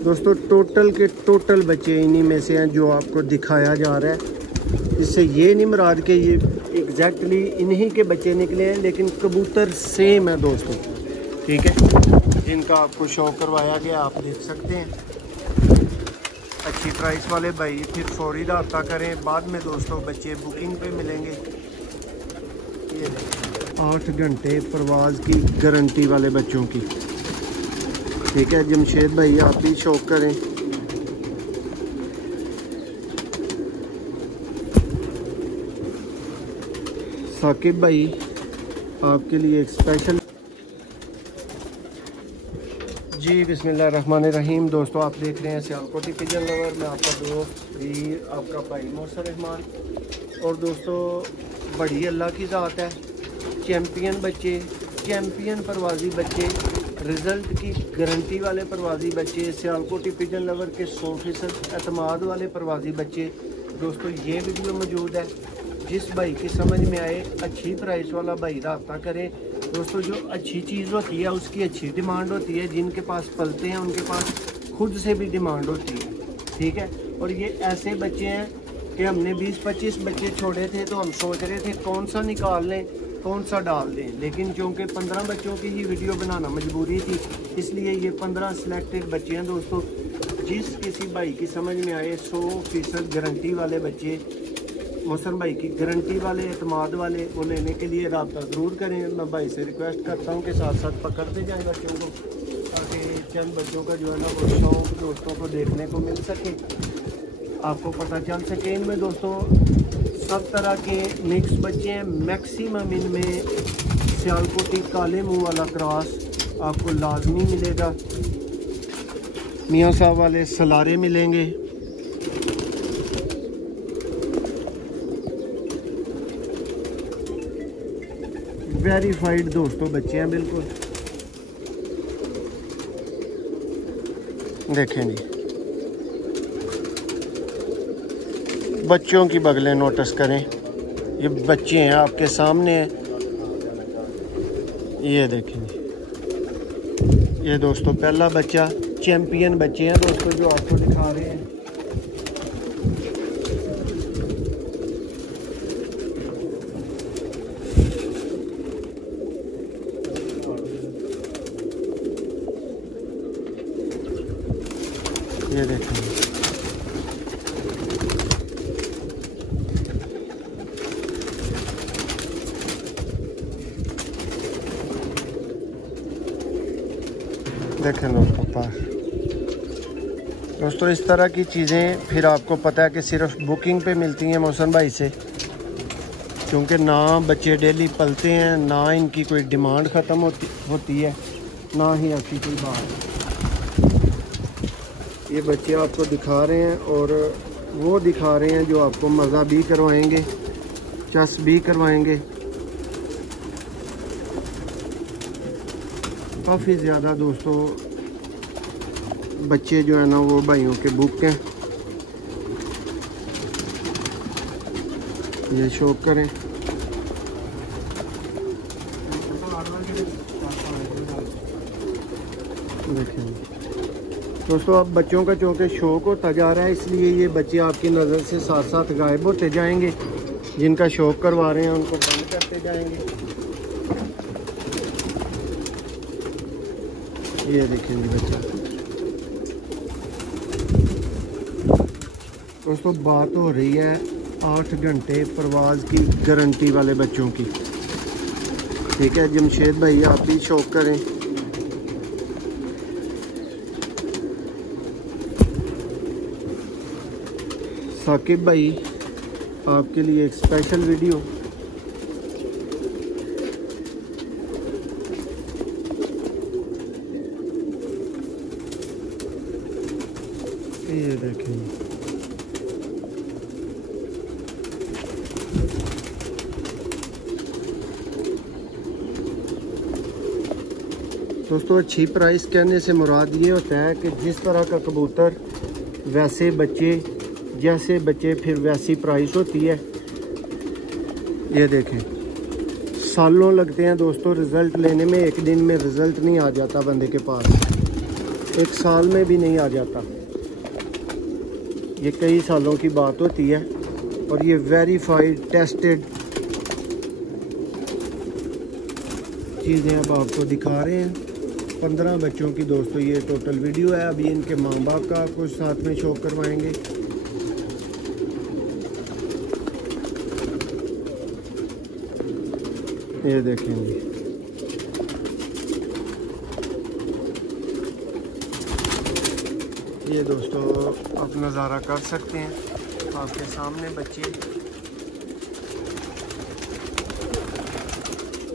दोस्तों टोटल के टोटल बच्चे इन्हीं में से हैं जो आपको दिखाया जा रहा है। इससे ये नहीं मुराद कि ये एग्जैक्टली इन्हीं के बच्चे निकले हैं, लेकिन कबूतर सेम है दोस्तों, ठीक है। जिनका आपको शो करवाया गया आप देख सकते हैं। अच्छी प्राइस वाले भाई फिर फौरी रब्ता करें। बाद में दोस्तों बच्चे बुकिंग पे मिलेंगे। ये 8 घंटे परवाज़ की गारंटी वाले बच्चों की, ठीक है। जमशेद भाई आप भी शौक करें। साकिब भाई आपके लिए एक स्पेशल। जी बिस्मिल्लाहिर्रहमानिर्रहीम। दोस्तों आप देख रहे हैं सियालकोटी पिजन लवर। मैं आपका दोस्त वीर, आपका भाई मोहसिन रहमान। और दोस्तों बड़ी अल्लाह की ज़ात है। चैम्पियन बच्चे, चैम्पियन परवाज़ी बच्चे, रिज़ल्ट की गारंटी वाले परवाज़ी बच्चे, सियालकोटी पिजन लवर के 100% एतमाद वाले परवाज़ी बच्चे। दोस्तों ये वीडियो मौजूद है। जिस भाई की समझ में आए अच्छी प्राइस वाला भाई रब्ता करें। दोस्तों जो अच्छी चीज़ होती है उसकी अच्छी डिमांड होती है। जिनके पास पलते हैं उनके पास खुद से भी डिमांड होती है, ठीक है। और ये ऐसे बच्चे हैं कि हमने 20-25 बच्चे छोड़े थे, तो हम सोच रहे थे कौन सा निकाल लें कौन सा डाल दें, लेकिन चूँकि 15 बच्चों की ही वीडियो बनाना मजबूरी थी, इसलिए ये 15 सिलेक्टेड बच्चे हैं। दोस्तों जिस किसी भाई की समझ में आए 100% गारंटी वाले बच्चे, मोहसिन भाई की गारंटी वाले, एतमाद वाले, वो लेने के लिए रब्ता ज़रूर करें। मैं भाई से रिक्वेस्ट करता हूँ कि साथ साथ पकड़ते जाएं बच्चों को, ताकि चंद बच्चों का जो है ना वो शौक दोस्तों को देखने को मिल सके, आपको पता चल सके। इनमें दोस्तों सब तरह के मिक्स बच्चे हैं। मैक्सिमम इनमें सियालकोटी काले मुँह वाला क्रॉस आपको लाजमी मिलेगा। मियाँ साहब वाले सलारे मिलेंगे। वेरीफाइड दोस्तों बच्चे हैं बिल्कुल। देखें जी बच्चों की बगलें नोटिस करें। ये बच्चे हैं आपके सामने हैं। ये देखें जी, ये दोस्तों पहला बच्चा। चैम्पियन बच्चे हैं दोस्तों जो आपको दिखा रहे हैं। ये देखें देखें दोस्तों पास। दोस्तों इस तरह की चीज़ें फिर आपको पता है कि सिर्फ बुकिंग पे मिलती हैं मोहसिन भाई से, क्योंकि ना बच्चे डेली पलते हैं, ना इनकी कोई डिमांड ख़त्म होती है, ना ही ऐसी कोई बात। ये बच्चे आपको दिखा रहे हैं और वो दिखा रहे हैं जो आपको मज़ा भी करवाएंगे, चस भी करवाएंगे। काफ़ी ज़्यादा दोस्तों बच्चे जो है ना वो भाइयों के बुक हैं। ये शौक करें। देखें दोस्तों अब बच्चों का चूँकि शौक होता जा रहा है, इसलिए ये बच्चे आपकी नज़र से साथ साथ गायब होते जाएंगे। जिनका शौक करवा रहे हैं उनको बंद करते जाएंगे। ये देखेंगे बच्चा। दोस्तों बात हो रही है 8 घंटे परवाज़ की गारंटी वाले बच्चों की, ठीक है। जमशेद भाई आप भी शौक करें। साकिब भाई आपके लिए एक स्पेशल वीडियो। ये देखें दोस्तों, अच्छी प्राइस कहने से मुराद ये होता है कि जिस तरह का कबूतर वैसे बच्चे, जैसे बच्चे फिर वैसी प्राइस होती है। ये देखें सालों लगते हैं दोस्तों रिज़ल्ट लेने में, एक दिन में रिज़ल्ट नहीं आ जाता बंदे के पास। 1 साल में भी नहीं आ जाता। ये कई सालों की बात होती है और ये वेरीफाइड टेस्टेड चीज़ें अब आपको दिखा रहे हैं। 15 बच्चों की दोस्तों ये टोटल वीडियो है। अभी इनके माँ बाप का कुछ साथ में शो करवाएंगे। ये देखेंगे, ये दोस्तों आप नज़ारा कर सकते हैं आपके सामने बच्चे।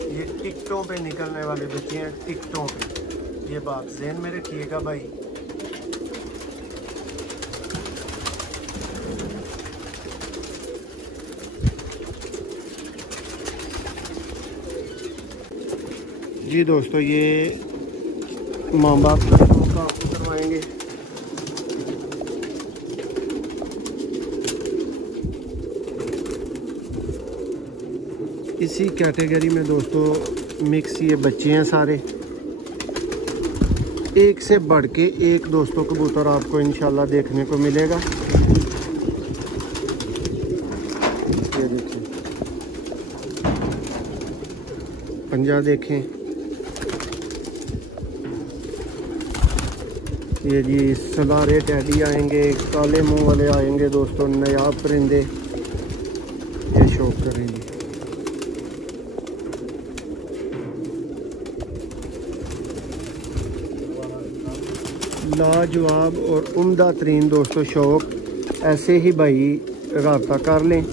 ये टिकटों पे निकलने वाले बच्चे हैं, टिकटों पे। ये बात ज़हन में रखिएगा भाई। जी दोस्तों, ये माँ बाप का शौक आपको करवाएंगे। इसी कैटेगरी में दोस्तों मिक्स ये बच्चे हैं सारे। एक से बढ़ के एक दोस्तों कबूतर आपको इंशाल्लाह देखने को मिलेगा। ये देखिए, पंजा देखें। ये जी सलारे टैडी आएंगे, काले मुंह वाले आएंगे दोस्तों, नायाब परिंदे ये शौक करेंगे। लाजवाब और उम्दा तरीन दोस्तों शौक। ऐसे ही भाई राब्ता कर लें।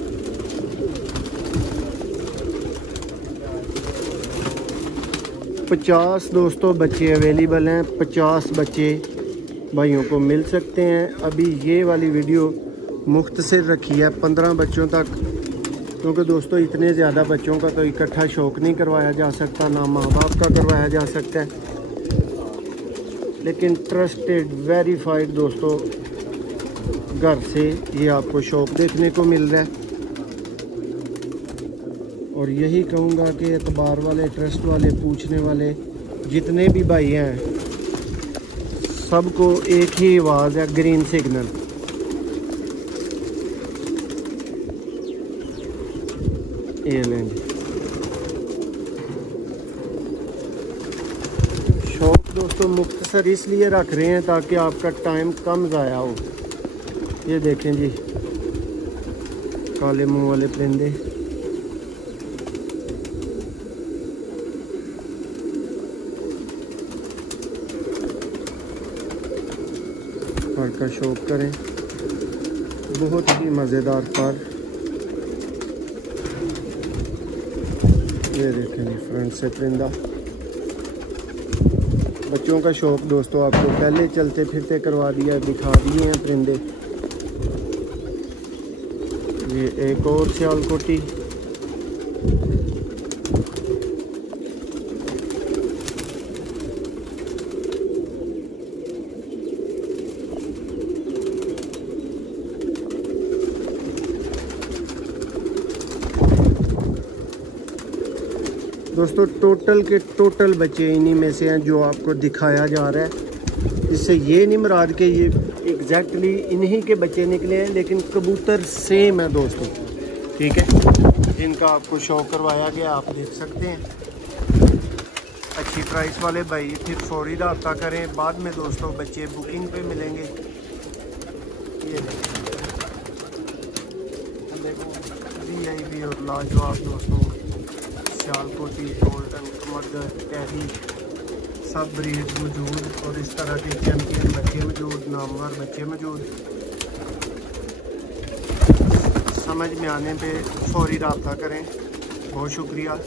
पचास दोस्तों बच्चे अवेलेबल हैं। 50 बच्चे भाइयों को मिल सकते हैं। अभी ये वाली वीडियो मुख्तसर रखी है 15 बच्चों तक, क्योंकि दोस्तों इतने ज़्यादा बच्चों का तो इकट्ठा शौक नहीं करवाया जा सकता, ना माँ बाप का करवाया जा सकता है। लेकिन ट्रस्टेड वेरीफाइड दोस्तों घर से ये आपको शौक देखने को मिल रहा है। और यही कहूँगा कि एतबार वाले, ट्रस्ट वाले, पूछने वाले जितने भी भाई हैं, सबको एक ही आवाज़ है, ग्रीन सिग्नल। ये लेंगे। शौक दोस्तों मुख्तसर इसलिए रख रहे हैं ताकि आपका टाइम कम ज़ाया हो। ये देखें जी, काले मुंह वाले परिंदे। पर का शौक करें, बहुत ही मज़ेदार पर। ये देखें जी, फ्रंट से परिंदा। बच्चों का शौक दोस्तों आपको पहले चलते फिरते करवा दिया, दिखा दिए हैं परिंदे। ये एक और सियालकोटी। दोस्तों टोटल के टोटल बच्चे इन्हीं में से हैं जो आपको दिखाया जा रहा है। इससे ये नहीं मुराद कि ये एग्जैक्टली इन्हीं के बच्चे निकले हैं, लेकिन कबूतर सेम है दोस्तों, ठीक है। जिनका आपको शौक करवाया गया आप देख सकते हैं। अच्छी प्राइस वाले भाई फिर फौरी रब्ता करें। बाद में दोस्तों बच्चे बुकिंग पे मिलेंगे। ये देखो VIP और लाजवाब दोस्तों सियालकोटी, गोल्डन, मगर, टैडी सब ब्रीड मौजूद और इस तरह के चैंपियन बच्चे मौजूद, नामवर बच्चे मौजूद। समझ में आने पे फौरी रब्ता करें। बहुत शुक्रिया।